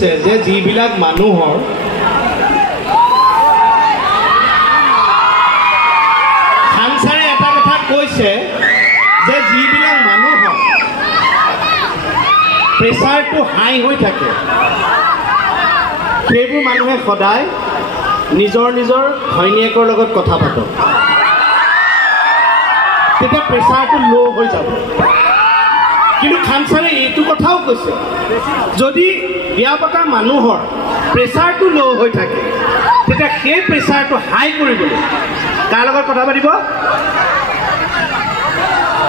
কৈছে যে যিবিলাক মানুহৰ সাংসাৰে এটা কথা কৈছে যে যিবিলাক মানুহৰ প্ৰেছাৰটো হাই হৈ থাকে সেইবোৰ মানুহে সদায় নিজৰ নিজৰ ঘৈণীয়েকৰ লগত কথা পাতক তেতিয়া প্ৰেছাৰটো ল' হৈ যাব কিন্তু খানচাৰে এইটো কথাও কৈছে যদি বিয়া পতা মানুহৰ প্ৰেছাৰটো ল' হৈ থাকে তেতিয়া সেই প্ৰেছাৰটো হাই কৰিবলৈ কাৰ লগত কথা পাতিব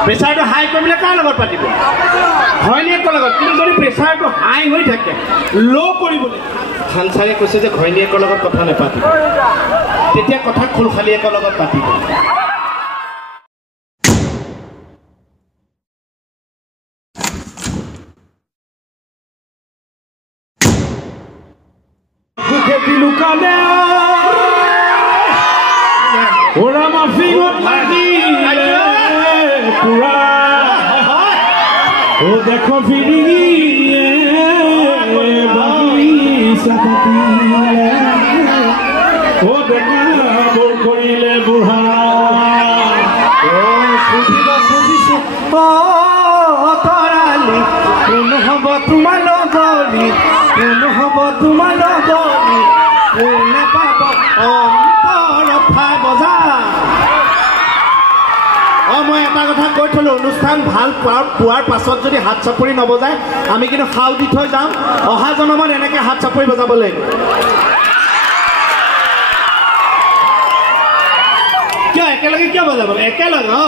প্ৰেছাৰটো হাই কৰিবলৈ কাৰ লগত পাতিব ঘৈণীয়েকৰ লগত কিন্তু যদি প্ৰেছাৰটো হাই হৈ থাকে ল' কৰিবলৈ খানচাৰে কৈছে যে ঘৈণীয়েকৰ লগত কথা নাপাতিব তেতিয়া কথা খুলখালীয়েকৰ লগত পাতিব Lukale ora mafigo magile pura o dekho firiye bagi sakatile o dekha bol korile buha o sudiba sudisu o torali kun hobo tumalo goli kun hobo tumalo goli কোনে পাব অন্তৰথা বজা মই এটা কথা কৈ থলো অনুষ্ঠান ভাল পোৱাৰ পাছত যদি হাত চাপৰি নবজায় আমি কিন্তু খাও দি থৈ যাম অহা জনমত এনেকে হাত চাপৰি বজাব লাগিব কিয় একেলগে কিয় বজাব একেলগে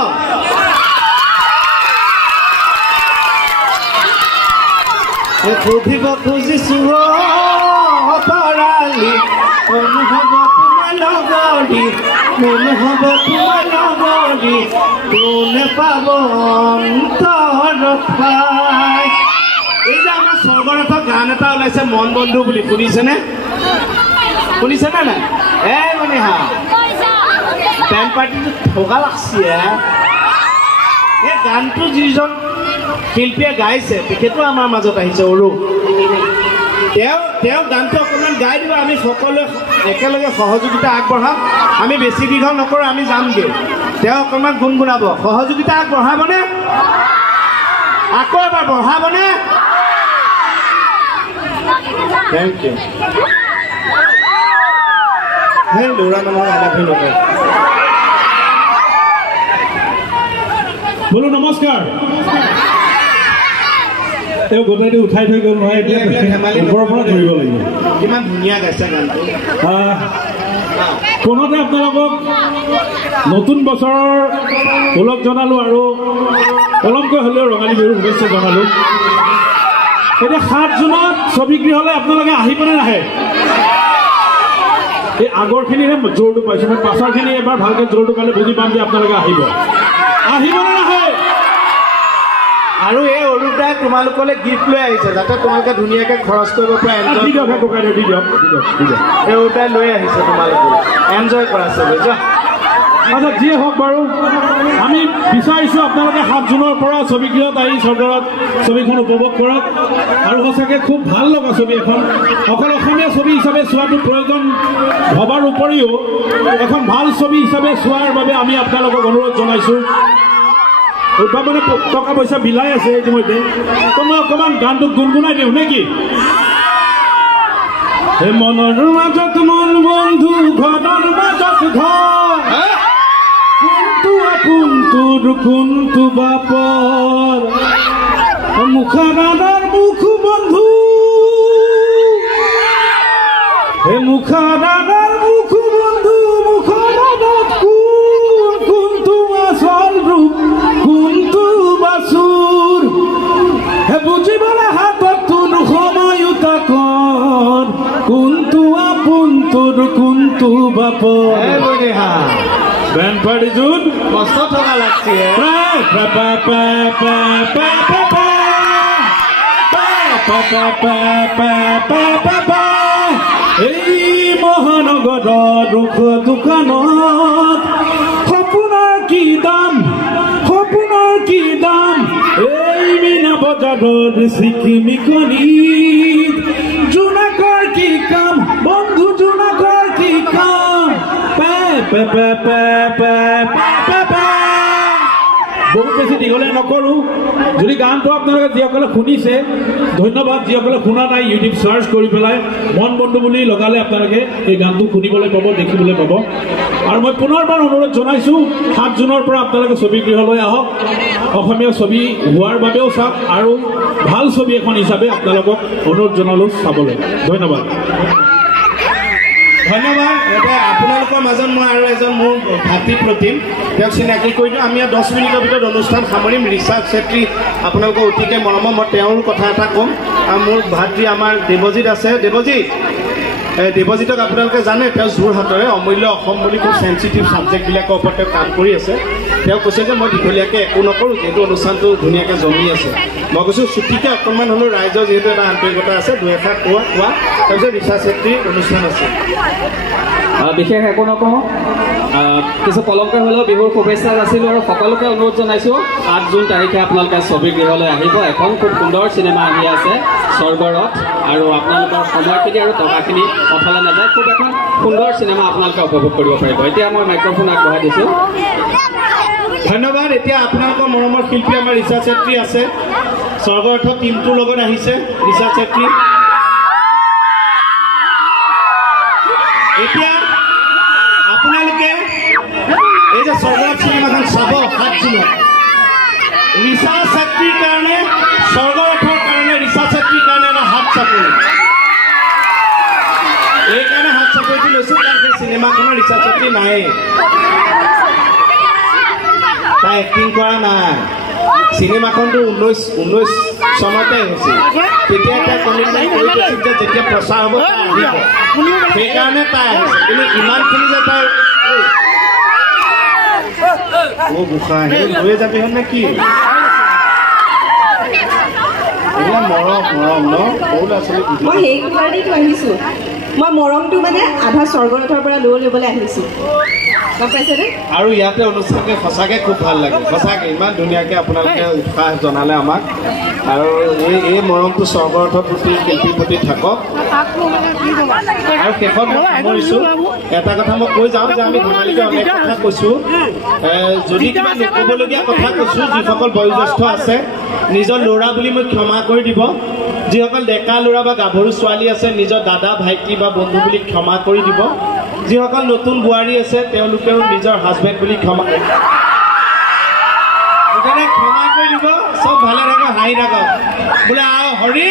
সুধিব খুজিছো তৰালি কোন হ'ব তোমাৰ লগৰী কোন হ'ব তোমাৰ লগৰী কোনে পাব অন্তৰথাই এই যে আমাৰ স্বৰ্গনাথৰ গান এটা ওলাইছে মন বন্ধু বুলি শুনিছেনে নাই মানে হা বেণ্ড পাৰ্টিটো ঠগা লাগছে এই গানটো যিজন শিল্পীয়ে গাইছে তেখেতো আমাৰ মাজত আহিছে অৰূপ তেওঁ গানটো অকণমান গাই দিব আমি সকলোৱে একেলগে সহযোগিতা আগবঢ়াম আমি বেছি দীঘল নকৰোঁ আমি যামগৈ তেওঁ অকণমান গুণগুণাব সহযোগিতা আগবঢ়াবনে আকৌ এবাৰ বঢ়াবনে থেংক ইউ সেই ল'ৰা মানুহৰ আলাপি নকৰে বোলো নমস্কাৰ তেওঁ গোটেইটো উঠাই থৈ গ'ল নহয় এতিয়া ওপৰৰ পৰা ধৰিব লাগিব কিমান ধুনীয়া গাইছে গানটো পুনতে আপোনালোকক নতুন বছৰৰ ওলগ জনালোঁ আৰু পলমকৈ হ'লেও ৰঙালী বিহুৰ শুভেচ্ছা জনালোঁ এতিয়া 7 জুনত ছবিগৃহলৈ আপোনালোকে আহিবনে নাহে এই আগৰখিনিহে জোৰটো পাইছোঁ মই পাছৰখিনি এবাৰ ভালকৈ জোৰটো পালে বুজি পাম যে আপোনালোকে আহিবনে নাহে আৰু এই অৰূপদাই তোমালোকলৈ গিফ্ট লৈ আহিছে যাতে তোমালোকে ধুনীয়াকৈ খৰচ কৰিব পৰা এই অৰূপদাই লৈ আহিছে তোমালোকক এনজয় কৰা চবে আচ্ছা যিয়ে হওক বাৰু আমি বিচাৰিছোঁ আপোনালোকে 7 জুনৰ পৰা ছবিগৃহত আহি চৰ্দাৰত ছবিখন উপভোগ কৰক আৰু সঁচাকৈ খুব ভাল লগা ছবি এখন অকল অসমীয়া ছবি হিচাপে চোৱাটো প্ৰয়োজন ভবাৰ উপৰিও এখন ভাল ছবি হিচাপে চোৱাৰ বাবে আমি আপোনালোকক অনুৰোধ জনাইছোঁ উদ্ভাৱনে টকা পইচা বিলাই আছে ইতিমধ্যে মই অকণমান গানটো গুণগুণাই দিওঁ নেকি হে মনৰ মাজত মন বন্ধু ঘৰৰ মাজত ঘৰ কোনটো আপোন তোৰ কোনটো বাপৰ মুখাৰাণৰ মুখ বন্ধু হে মুখাৰাণৰ মুখ বন্ধু মুখাৰাণত কোনটো আচল ৰূপ কোনটো বাচুৰ হে বুজিবলৈ হাতত তোৰ সময় তাকৰ কোনটো আপোন তোৰ কোনটো বাপৰ বেণ্ড পাৰ্টি জোন মস্ত থকা লাগছে এই মহানগৰৰ দুখ দোকানত সপোনৰ কি দাম এই মীনা বজাৰৰ চিকিমিকনিত জোনাক বহুত বেছি দীঘলীয়া নকৰোঁ। যদি গানটো আপোনালোকে যিসকলে শুনিছে ধন্যবাদ, যিসকলে শুনা নাই ইউটিউব চাৰ্চ কৰি পেলাই মন বন্ধু বুলি লগালে আপোনালোকে এই গানটো শুনিবলৈ পাব, দেখিবলৈ পাব। আৰু মই পুনৰবাৰ অনুৰোধ জনাইছোঁ 7 জুনৰ পৰা আপোনালোকে ছবিগৃহলৈ আহক, অসমীয়া ছবি হোৱাৰ বাবেও চাওক আৰু ভাল ছবি এখন হিচাপে আপোনালোকক অনুৰোধ জনালোঁ চাবলৈ। ধন্যবাদ। ধন্যবাদ। এতিয়া আপোনালোকৰ মাজত মই আৰু এজন মোৰ ভাতৃ প্ৰতিম, তেওঁক চিনাকি কৰি দিওঁ। আমি 10 মিনিটৰ ভিতৰত অনুষ্ঠান সামৰিম। ৰিচা চেত্ৰী আপোনালোকৰ অতিকে মৰমৰ, মই তেওঁৰ কথা এটা ক'ম। আৰু মোৰ ভাতৃ আমাৰ দেৱজিৎ আছে। দেৱজিতক আপোনালোকে জানে, তেওঁ যোৰহাটৰে অমূল্য অসম বুলি খুব চেঞ্চিটিভ ছাবজেক্টবিলাকৰ ওপৰত তেওঁ কাম কৰি আছে। তেওঁ কৈছে যে মই দীঘলীয়াকৈ একো নকৰোঁ, যিহেতু অনুষ্ঠানটো ধুনীয়াকৈ জমি আছে। মই কৈছোঁ চুটিকৈ অকণমান হ'লেও ৰাইজৰ যিহেতু এটা আন্তৰিকতা আছে, 2 এষাৰ কোৱা। তাৰপিছত ৰিচা চেত্ৰীৰ অনুষ্ঠান আছে। বিশেষ একো নকওঁ, কিছু পলমকৈ হ'লেও বিহুৰ শুভেচ্ছা যাচিলোঁ আৰু সকলোকে অনুৰোধ জনাইছোঁ 7 জুন তাৰিখে আপোনালোকে ছবিগৃহলৈ আহিব। এখন খুব সুন্দৰ চিনেমা আহি আছে স্বৰ্গৰথ, আৰু আপোনালোকৰ সময়খিনি আৰু টকাখিনি অথলে নাযায়। খুব এখন সুন্দৰ চিনেমা আপোনালোকে উপভোগ কৰিব পাৰিব। এতিয়া মই মাইক্ৰফোন আগবঢ়াই দিছোঁ। ধন্যবাদ। এতিয়া আপোনালোকৰ মৰমৰ শিল্পী আমাৰ ৰিচা চেত্ৰী আছে, স্বৰ্গৰথ টিমটোৰ লগত আহিছে ৰিচা চেত্ৰী। এতিয়া আপোনালোকে এই যে স্বৰ্গৰথ চিনেমাখন চাব 7 জুনত, ৰিচা চেত্ৰীৰ কাৰণে, স্বৰ্গৰথৰ কাৰণে, ৰিচা চেত্ৰীৰ কাৰণে এটা হাত চাপৰি। এইকাৰণে হাত চাপৰিটো লৈছোঁ কাৰণ সেই চিনেমাখনৰ ৰিচা চেত্ৰী নায়েই, তাই এক্টিং কৰা নাই। চিনেমাখনটো 19 চনতে হৈছিল। তেতিয়া তাই কমিটমেণ্ট কৰি থৈছিল যে যেতিয়া প্ৰচাৰ হ'ব তাই আহিব, সেইকাৰণে তাই আহিছে। কিন্তু ইমানখিনি যে তাই গোসাঁই লৈ যাবি হ'ল নে কি? মৰম ন সৰু ল'ৰা ছোৱালী। মই সেই কাৰণেইতো আহিছোঁ। মই মৰমটো মানে আধা স্বৰ্গৰথৰ পৰা ল'বলৈ আহিছোঁ, গম পাইছেনে? আৰু ইয়াতে অনুষ্ঠানকে সঁচাকৈ খুব ভাল লাগে, সঁচাকৈ ইমান ধুনীয়াকৈ আপোনালোকে উৎসাহ জনালে আমাক। আৰু এই মৰমটো স্বৰ্গৰথৰ প্ৰতি, শিল্পীৰ প্ৰতি থাকক। আৰু শেষত মই সামৰিছোঁ এটা কথা মই কৈ যাওঁ যে আমি ধেমালিকে অনেক কথা কৈছোঁ, যদি কিবা নক'বলগীয়া কথা কৈছোঁ, যিসকল বয়োজ্যেষ্ঠ আছে নিজৰ ল'ৰা বুলি মই ক্ষমা কৰি দিব। যিসকল ডেকা ল'ৰা বা গাভৰু ছোৱালী আছে নিজৰ দাদা ভাইটি বা বন্ধু বুলি ক্ষমা কৰি দিব। যিসকল নতুন বোৱাৰী আছে তেওঁলোকেও নিজৰ হাজবেণ্ড বুলি ক্ষমা কৰি দিব। চব ভালে থাকক, হাঁহি থাকক। বোলে আহ হৰি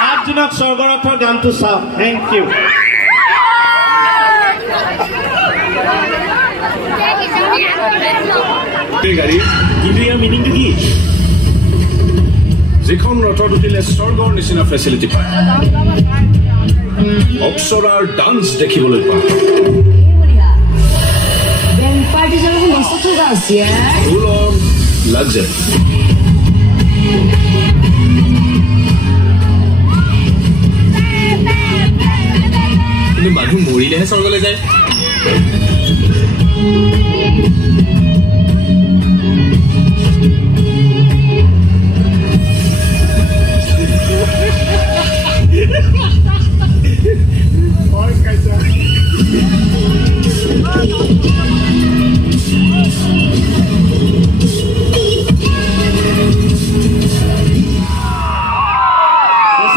7 জুনত স্বৰ্গৰথৰ গানটো চাওক। Thank you. গাড়ী কিন্তু ইয়াৰ মিনিংটো কি? যিখন ৰথত উঠিলে স্বৰ্গৰ নিচিনা ফেচিলিটি পায়, অপ্সৰাৰ ডান্স দেখিবলৈ পায়, ফুলৰ লাক্সাৰী, কিন্তু মানুহ মৰিলেহে স্বৰ্গলৈ যায়।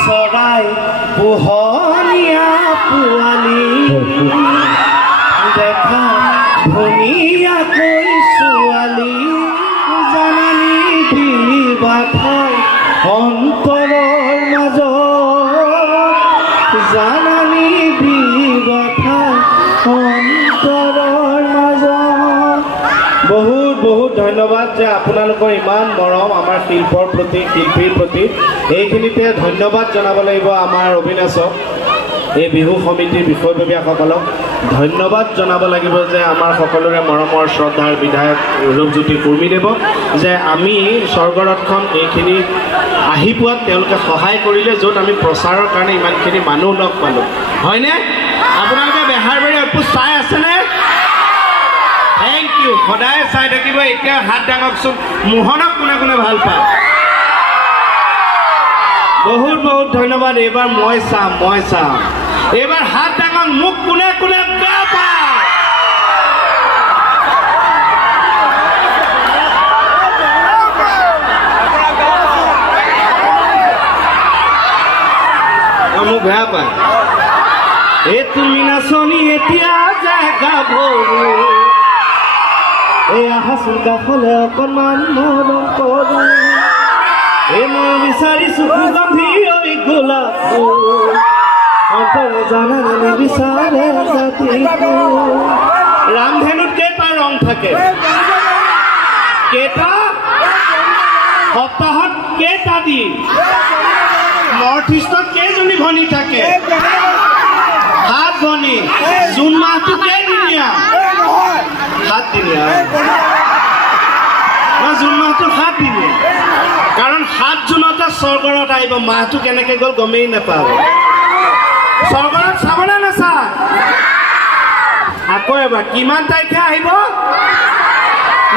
চৰাই পোহনীয়া পোৱালি দেখা ধুনীয়াকৈ ছোৱালী, জানানী বিবাথৰ অন্তৰৰ মাজত, জানানী বিবাথৰ অন্তৰৰ মাজত। বহুত বহুত ধন্যবাদ যে আপোনালোকৰ ইমান মৰম আমাৰ শিল্পৰ প্ৰতি, শিল্পীৰ প্ৰতি। এইখিনিতে ধন্যবাদ জনাব লাগিব আমাৰ অবিনাশক, এই বিহু সমিতিৰ বিষয়ববীয়াসকলক ধন্যবাদ জনাব লাগিব যে আমাৰ সকলোৰে মৰমৰ শ্ৰদ্ধাৰ বিধায়ক ৰূপজ্যোতি কুৰ্মীদেৱক যে আমি স্বৰ্গৰথখন এইখিনি আহি পোৱাত তেওঁলোকে সহায় কৰিলে, য'ত আমি প্ৰচাৰৰ কাৰণে ইমানখিনি মানুহ লগ পালোঁ, হয়নে? আপোনালোকে বেহাৰবাৰী আউটপোষ্ট চাই আছেনে? Thank you. সদায় চাই থাকিব। এতিয়া হাত দাঙকচোন। মোহনক কোনে কোনে ভাল পায়? বহুত বহুত ধন্যবাদ। এইবাৰ মই চাম। এইবাৰ হাত দাঙক। মোক কোনে কোনে বেয়া পায়? মোক বেয়া পায় এই তুমি নাচনি এতিয়া যায় গাভৰু এই আহাচোন কাষলে অকণমান মৰম কৰো এই মই বিচাৰিছো সুগন্ধি ঐ গোলাপ অন্তৰে জানে নিবিচাৰে জাতি ৰামধেনুত কেইটা ৰং থাকে কেইটা সপ্তাহত কেইটা দিন নৰ্থ ইষ্টত কেইজনী ভনী থাকে 7 ভনী জুন মাহটো কেইদিনীয়া 7 দিনীয়া জুন মাহটো 7 দিনীয়া কাৰণ 7 জুনতে স্বৰ্গৰত আহিব মাহটো কেনেকৈ গ'ল গমেই নাপাব স্বৰ্গৰত চাবনে নাচায় আকৌ এবাৰ কিমান তাৰিখে আহিব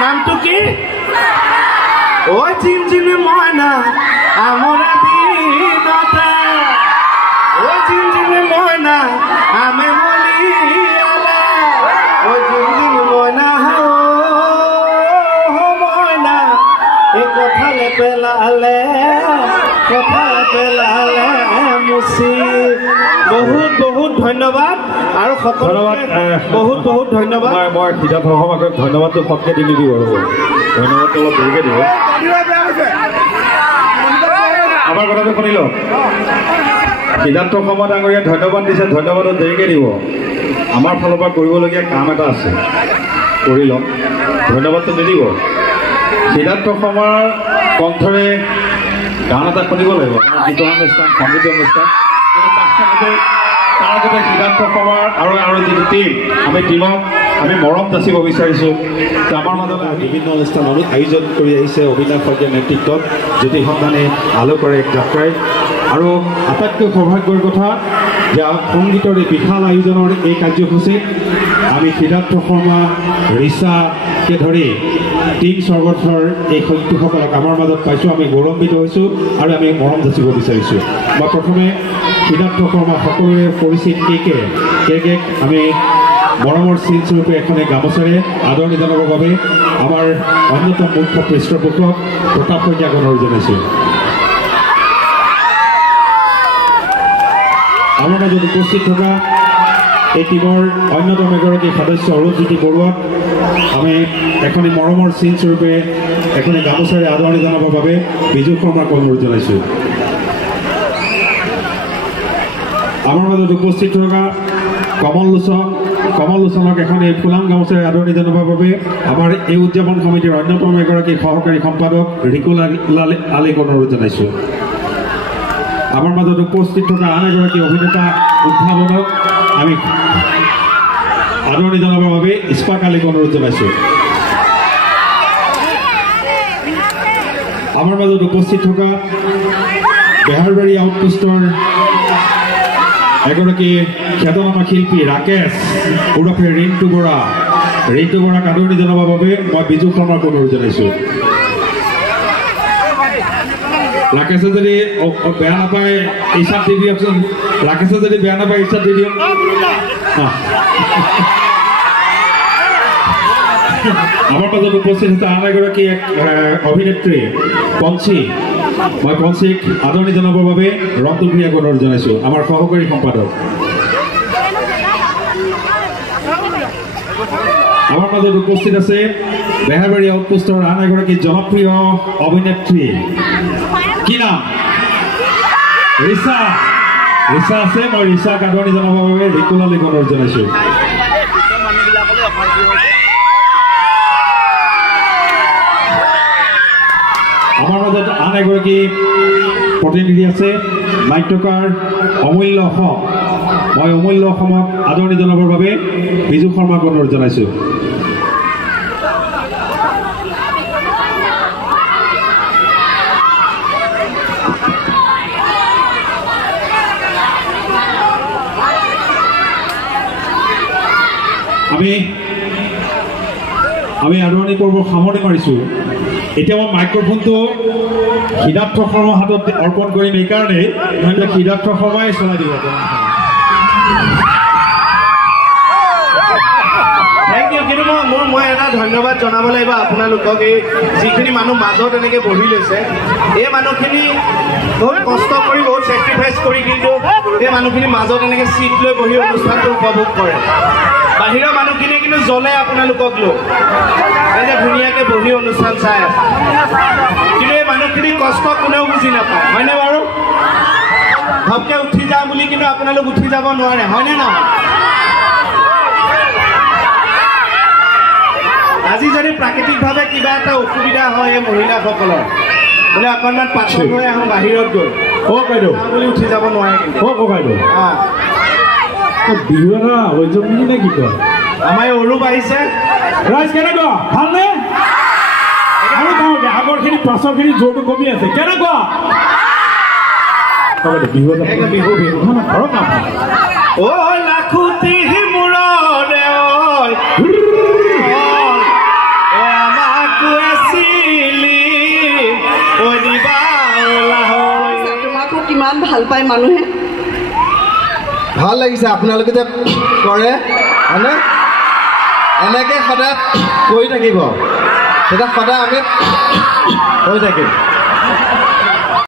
নামটো কি ঐ চিনচিনি মইনা আমৰা দিনতে ঐ চিনচিনি মইনা আমে মলিয়ালে ঐ চিনচিনি মইনা মইনা এই কথালে পেলালে মুচি বহুত বহুত ধন্যবাদ আৰু সকলোকে বহুত বহুত ধন্যবাদ মই সিদ্ধাৰ্থ শৰ্মাক ধন্যবাদটো সবকে দি নিদিওঁ আৰু ধন্যবাদটো অলপ দেৰিকৈ দিব আমাৰ কথাটো শুনি লওক সিদ্ধাৰ্থ শৰ্মা ডাঙৰীয়াই ধন্যবাদ দিছে ধন্যবাদটো দেৰিকৈ দিব আমাৰ ফালৰ পৰা কৰিবলগীয়া কাম এটা আছে কৰি লওক ধন্যবাদটো নিদিব সিদ্ধাৰ্থ শৰ্মাৰ কণ্ঠৰে গান এটা শুনিব লাগিব গীত অনুষ্ঠান সংগীত অনুষ্ঠান তাৰ আগতে সিদ্ধাৰ্থ শৰ্মাৰ আৰু যিটো টীম আমি টীমক আমি মৰম যাচিব বিচাৰিছোঁ যে আমাৰ মাজত বিভিন্ন অনুষ্ঠান আয়োজন কৰি আহিছে অবিনাশ শইকীয়াৰ নেতৃত্বত জ্যোতি সন্ধানে আলোকৰ এক যাত্ৰাই আৰু আটাইতকৈ সৌভাগ্যৰ কথা যে সংগীতৰ এই বিশাল আয়োজনৰ এই কাৰ্যসূচীত আমি সিদ্ধাৰ্থ শৰ্মা ৰিচাকে ধৰি টিম স্বৰ্গথৰ এই শক্তিসকলক আমাৰ মাজত পাইছোঁ আমি গৌৰৱান্বিত হৈছোঁ আৰু আমি মৰম যাচিব বিচাৰিছোঁ মই প্ৰথমে সিদ্ধাৰ্থ শৰ্মা সকলোৰে পৰিচিত কেক আমি মৰমৰ চিনস্বৰূপে এখনে গামোচাৰে আদৰণি জনাবৰ বাবে আমাৰ অন্যতম মুখ্য পৃষ্ঠপোষক প্ৰতাপ শইকীয়াক অনুৰোধ জনাইছোঁ আমাৰ মাজত উপস্থিত থকা এই টীমৰ অন্যতম এগৰাকী সদস্য অৰুণজ্যোতি বৰুৱাক আমি এখনি মৰমৰ চিনস্বৰূপে এখনি গামোচাৰে আদৰণি জনাবৰ বাবে বিজু শৰ্মাক অনুৰোধ জনাইছোঁ আমাৰ মাজত উপস্থিত থকা কমল লোচনক এখন এই ফুলাম গামোচাৰে আদৰণি জনাবৰ বাবে আমাৰ এই উদযাপন সমিতিৰ অন্যতম এগৰাকী সহকাৰী সম্পাদক ৰিকুল আলীক অনুৰোধ জনাইছোঁ আমাৰ মাজত উপস্থিত থকা আন এগৰাকী অভিনেতা উদ্ভাৱনক আমি আদৰণি জনাবৰ বাবে ইস্পাক আলীক অনুৰোধ জনাইছোঁ আমাৰ মাজত উপস্থিত থকা বেহাৰবাৰী আউটপোষ্টৰ এগৰাকী খ্যাতনামা শিল্পী ৰাকেশ ওৰফে ৰিণ্টু বৰাক আদৰণি জনাবৰ বাবে মই বিজু শৰ্মাক অনুৰোধ জনাইছোঁ ৰাকেশে যদি বেয়া নাপায় ইচ্ছাত দি দিয়কচোন ৰাকেশে যদি বেয়া নাপায় ইচ্ছাত দি দিয়ক আমাৰ মাজত উপস্থিত হৈছে আন এগৰাকী অভিনেত্ৰী পঞ্চী মই পঞ্চীক আদৰণি জনাবৰ বাবে ৰন্তু প্ৰিয়াক অনুৰোধ জনাইছোঁ আমাৰ সহকাৰী সম্পাদক আমাৰ মাজত উপস্থিত আছে বেহাৰবাৰী আউটপোষ্টৰ আন এগৰাকী জনপ্ৰিয় অভিনেত্ৰী কি নাম ৰিচা আছে মই ৰিচাক আদৰণি জনাবৰ বাবে ৰিকুল আলীক অনুৰোধ জনাইছোঁ আমাৰ মাজত আন এগৰাকী প্ৰতিনিধি আছে নাট্যকাৰ অমূল্য অসম মই অমূল্য অসমক আদৰণি জনাবৰ বাবে বিজু শৰ্মাক অনুৰোধ জনাইছোঁ আমি আদৰণি পৰ্ব সামৰণি মাৰিছোঁ এতিয়া মই মাইক্ৰফোনটো সিদ্ধাৰ্থ শৰ্মাৰ হাতত অৰ্পণ কৰিম এইকাৰণেই সিদ্ধাৰ্থ শৰ্মাই চলাই দিব থেংক ইউ কিন্তু মই এটা ধন্যবাদ জনাব লাগিব আপোনালোকক এই যিখিনি মানুহ মাজত এনেকৈ বহি লৈছে এই মানুহখিনি বহুত কষ্ট কৰি বহুত চেক্ৰিফাইচ কৰি কিন্তু সেই মানুহখিনি মাজত এনেকৈ চিট লৈ বহি অনুষ্ঠানটো উপভোগ কৰে বাহিৰৰ মানুহখিনিয়ে কিন্তু জ্বলে আপোনালোকক লৈ এই যে ধুনীয়াকৈ বহি অনুষ্ঠান চাই আছে কিন্তু এই মানুহখিনিৰ কষ্ট কোনেও বুজি নাপায় হয়নে বাৰু ঘপকৈ উঠি যাওঁ বুলি কিন্তু আপোনালোক উঠি যাব নোৱাৰে হয়নে নহয় আজি যদি প্ৰাকৃতিকভাৱে কিবা এটা অসুবিধা হয় এই মহিলাসকলৰ বোলে অকণমান পাছত হৈ আহোঁ বাহিৰত গৈ বাইদেউ বুলি উঠি যাব নোৱাৰে কিন্তু বাইদেউ বিহু এটা হৈ যাব নেকি নে কি কয় আমাৰ এই অৰূপ আহিছে ৰাইজ কেনেকুৱা ভালনে আগৰখিনি পাছৰখিনি জোৰটো কমি আছে কেনেকুৱা বিহু এটা বিহু বিহু ঘৰত অ লাখুটি মূৰৰে তোমাকো কিমান ভাল পায় মানুহে ভাল লাগিছে আপোনালোকে যে কৰে হয়নে এনেকৈ সদায় কৰি থাকিব তেতিয়া সদায় আমি হৈ থাকিম